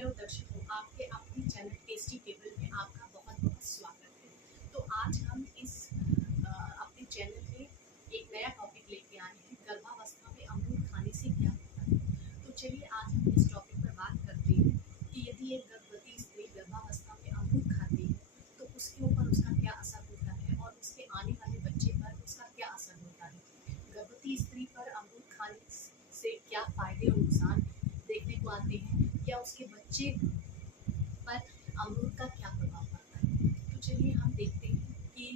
Hello दर्शकों, आपके अपने चैनल टेस्टी टेबल में आपका बहुत बहुत स्वागत है। तो आज हम इस अपने चैनल में एक नया टॉपिक लेके आए हैं, गर्भावस्था में अमरूद खाने से क्या होता है। तो चलिए आज हम इस टॉपिक पर बात करते हैं कि यदि एक गर्भवती स्त्री गर्भावस्था में अमरूद खाती है तो उसके ऊपर उसका क्या असर होता है और उसके आने वाले बच्चे पर उसका क्या असर होता है। गर्भवती स्त्री पर अमरूद खाने से क्या फायदे और नुकसान देखने को आते हैं या उसके बच्चे पर अमरूद का क्या प्रभाव पड़ता है। तो चलिए हम देखते हैं कि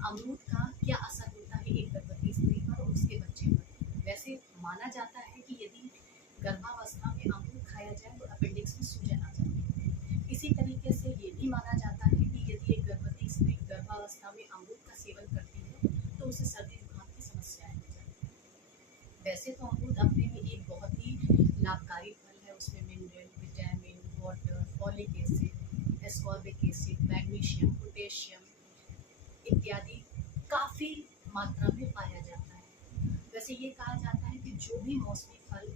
अमरूद का क्या असर होता है एक गर्भवती स्त्री पर और उसके बच्चे पर। वैसे माना जाता है कि यदि गर्भावस्था में अमरूद खाया जाए तो अपेंडिक्स में सूजन आ जाती है। इसी तरीके से ये भी माना जाता है कि यदि एक गर्भवती स्त्री गर्भावस्था में अमरूद का सेवन करती है तो उसे सर्दी जुकाम की समस्याएं हो जाती है। वैसे तो अमरूद अपने में एक बहुत ही लाभकारी फल है, उसमें mineral, vitamin, water, folic acid, ascorbic acid, magnesium, potassium इत्यादि काफ़ी मात्रा में पाया जाता है। वैसे ये कहा जाता है कि जो भी मौसमी फल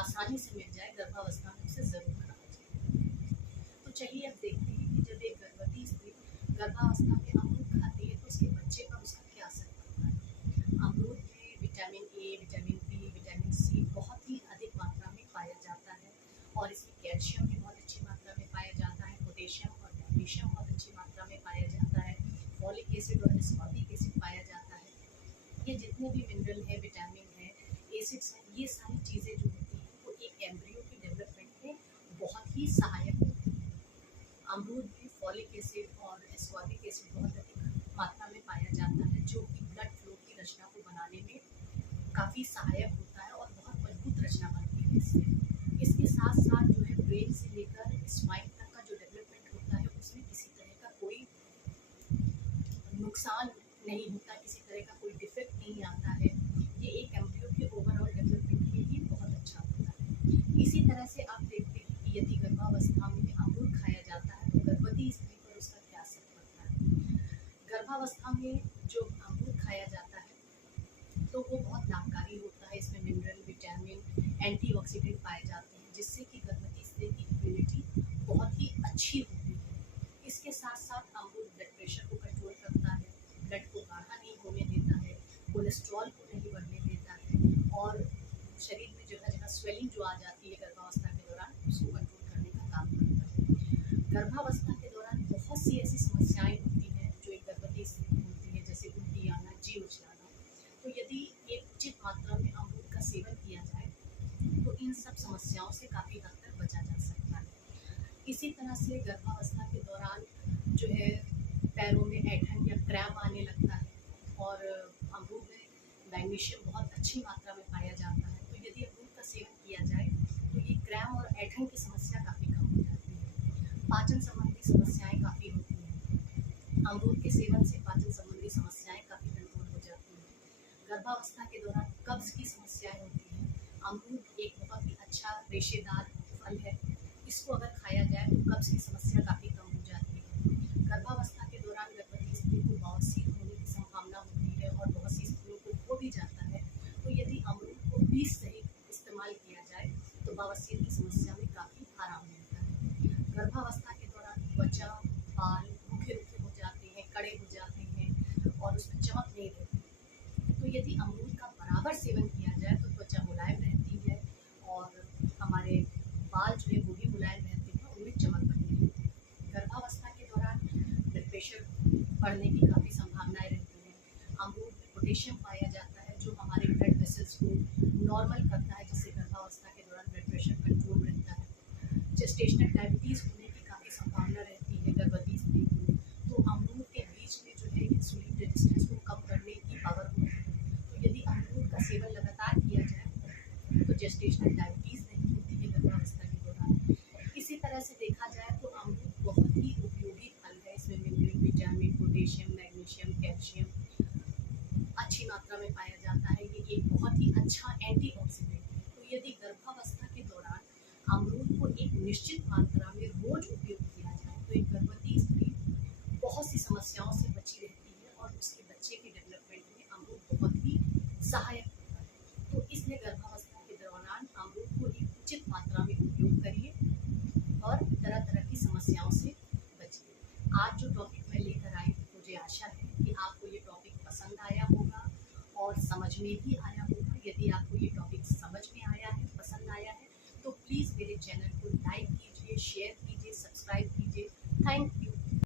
आसानी से मिल जाए गर्भावस्था में उसे ज़रूर खाना चाहिए। तो चलिए अब देखते हैं कि जब एक गर्भवती स्त्री गर्भावस्था में अमरूद खाती है तो उसके बच्चे पर उसका क्या असर पड़ता है। अमरूद में vitamin A, vitamin B, vitamin C बहुत ही अधिक मात्रा में पाया जाता है और इसमें कैल्शियम भी बहुत अच्छी मात्रा में पाया जाता है, पोटेशियम और मैग्नीशियम बहुत अच्छी मात्रा में पाया जाता है, फॉलिक एसिड और एस्कॉर्बिक एसिड पाया जाता है। ये जितने भी मिनरल है, विटामिन है, एसिड्स हैं, ये सारी चीज़ें जो होती हैं वो एक एम्ब्रियो की डेवलपमेंट में बहुत ही सहायक होती है। अमरूद में फॉलिक एसिड और एस्कॉर्बिक एसिड बहुत अधिक मात्रा में पाया जाता है जो कि ब्लड फ्लो की रचना को बनाने में काफ़ी सहायक होता है और बहुत मजबूत रचना बनती है इससे। इसके साथ साथ जो है ब्रेन से लेकर स्पाइन तक का जो डेवलपमेंट होता है उसमें किसी तरह का कोई नुकसान नहीं होता, किसी तरह का कोई डिफेक्ट नहीं आता है। ये एक एम्ब्रियो के ओवरऑल डेवलपमेंट के लिए बहुत अच्छा होता है। इसी तरह से आप देखते हैं कि यदि गर्भावस्था में अमरूद खाया जाता है तो गर्भवती स्त्री पर उसका क्या असर पड़ता है। गर्भावस्था में जो अमरूद खाया जाता है तो वो बहुत लाभकारी होता है। इसमें मिनरल, विटामिन, एंटीऑक्सीडेंट पाए जाते हैं जिससे कि गर्भवती स्त्री की इम्यूनिटी बहुत ही अच्छी होती है। इसके साथ साथ अमरूद ब्लड प्रेशर को कंट्रोल करता है, ब्लड को गाढ़ा नहीं होने देता है, कोलेस्ट्रॉल को नहीं बढ़ने देता है और शरीर में जगह जगह स्वेलिंग जो आ जाती है गर्भावस्था के दौरान उसको कंट्रोल करने का काम करता है। गर्भावस्था के दौरान बहुत सी ऐसी समस्याएं होती हैं जो एक गर्भवती स्त्री को होती है, जैसे उल्टी आना, जी उछलाना। तो यदि एक उचित मात्रा में अमरूद का सेवन किया जाए तो इन सब समस्याओं से काफ़ी हद तक बचा जा सकता है। इसी तरह से गर्भावस्था के दौरान जो है पैरों में ऐंठन या क्रैम्प आने लगता है और अमरूद में मैग्नीशियम बहुत अच्छी मात्रा में पाया जाता है। तो यदि अमरूद का सेवन किया जाए तो ये क्रैम्प और ऐंठन की समस्या काफ़ी कम हो जाती है। पाचन संबंधी समस्याएं काफ़ी होती हैं। अमरूद के सेवन से पाचन संबंधी समस्याएं काफ़ी कंट्रोल हो जाती हैं। गर्भावस्था के दौरान कब्ज की समस्याएं होती हैं। अमरूद एक बहुत ही अच्छा रेशेदार फल है, इसको अगर खाया जाए तो कब्ज की समस्या काफ़ी कम हो जाती है। गर्भावस्था के दौरान गर्भवती स्त्री को बवासीर होने की संभावना होती है और बहुत सी स्त्रियों को हो भी जाता है। तो यदि अमरूद को बीज सहित इस्तेमाल किया जाए तो बवासीर की समस्या में काफ़ी आराम मिलता है। गर्भावस्था के दौरान त्वचा, बाल रूखे रूखे हो जाते हैं, कड़े हो जाते हैं और उसमें चमक नहीं रहती। तो यदि अमरूद का बराबर सेवन किया जाए तो त्वचा मुलायम रहती है और हमारे बाल जो है वो भी मुलायम रहते हैं, उनमें चमक बनी रहती है। गर्भावस्था के दौरान ब्लड प्रेशर बढ़ने की काफ़ी संभावनाएं रहती हैं। अमरूद में पोटेशियम पाया जाता है जो हमारे ब्लड वेसल्स को नॉर्मल करता है, जिससे गर्भावस्था के दौरान ब्लड प्रेशर कंट्रोल रहता है। जेस्टेशनल डायबिटीज़ होने की काफ़ी संभावना रहती है गर्भवती स्त्री को, तो अमरूद के बीज में जो है इंसुलिन रेजिस्टेंस को कम करने की पावर होती है। तो यदि अमरूद का सेवन लगातार किया जाए तो जेस्टेशनल डायबिटीज़ नहीं होती है गर्भावस्था के दौरान। इसी तरह से देखा जाए तो अमरूद बहुत ही उपयोगी फल है। इसमें mineral, vitamin, potassium, magnesium, calcium अच्छी मात्रा में पाया जाता है। ये एक बहुत ही अच्छा एंटीऑक्सीडेंट है। तो यदि गर्भावस्था के दौरान अमरूद को एक निश्चित मात्रा में रोज उपयोग किया जाए तो एक गर्भवती स्त्री बहुत सी समस्याओं से बची रहती है और उसके बच्चे के डेवलपमेंट में अमरूद बहुत ही सहायक होता है। तो इसलिए गर्भावस्था के दौरान अमरूद को एक उचित मात्रा में उपयोग करिए और समस्याओं से बचिए। आज जो टॉपिक मैं लेकर आई, मुझे आशा है कि आपको ये टॉपिक पसंद आया होगा और समझ में भी आया होगा। यदि आपको ये टॉपिक समझ में आया है, पसंद आया है, तो प्लीज़ मेरे चैनल को लाइक कीजिए, शेयर कीजिए, सब्सक्राइब कीजिए। Thank you.